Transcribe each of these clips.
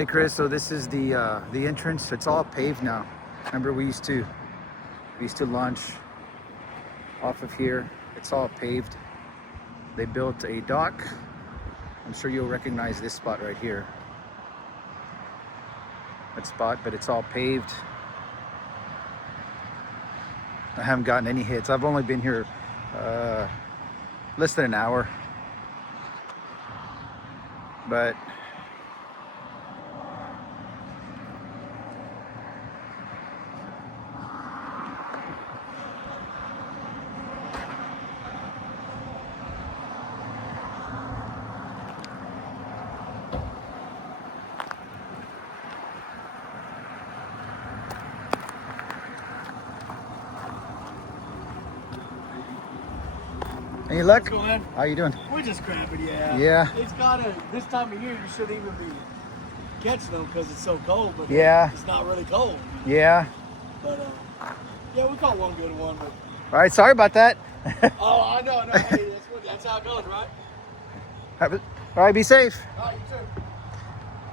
Hey Chris, so this is the entrance. It's all paved now. Remember we used to launch off of here. It's all paved. They built a dock. I'm sure you'll recognize this spot right here. That spot, but it's all paved. I haven't gotten any hits. I've only been here less than an hour. But any luck? What's going on? How you doing? We're just crapping, yeah. Yeah. It's gotta, this time of year, you shouldn't even be catching them because it's so cold, but Yeah. it's not really cold. Yeah. But, yeah, we caught one good one, but. All right, sorry about that. Oh, I know, no, hey, that's how it goes, right? All right, be safe. All right, you too.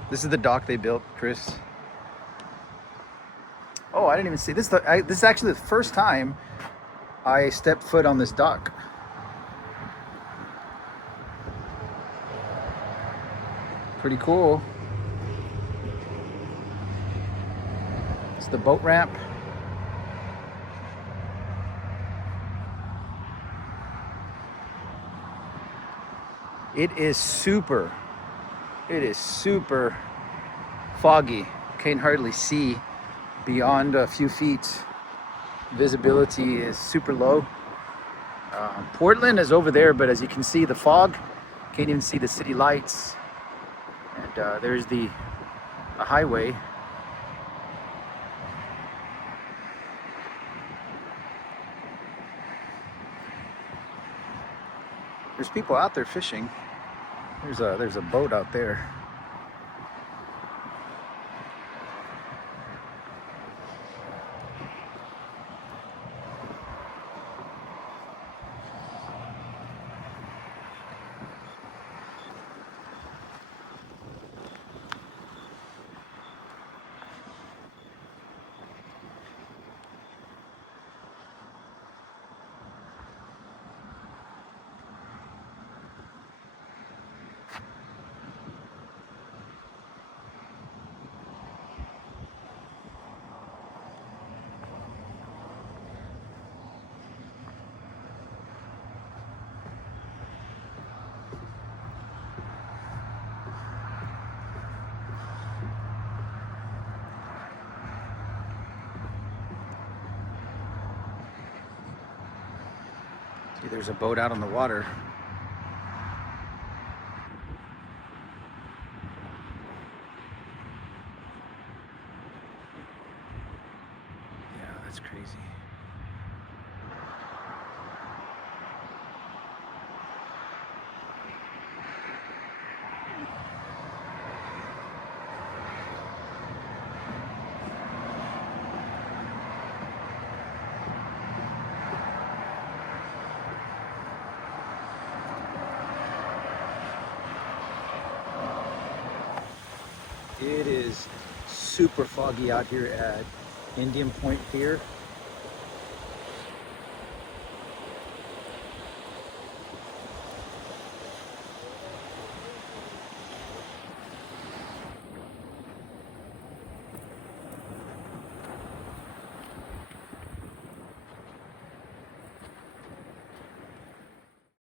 This is the dock they built, Chris. Oh, I didn't even see this. This is actually the first time I stepped foot on this dock. Pretty cool. It's the boat ramp. It is super foggy. Can't hardly see beyond a few feet. Visibility is super low. Portland is over there, but as you can see, the fog, can't even see the city lights. And there's the highway. There's people out there fishing. There's a boat out there. See, there's a boat out on the water. Yeah, that's crazy. It is super foggy out here at Indian Point Pier.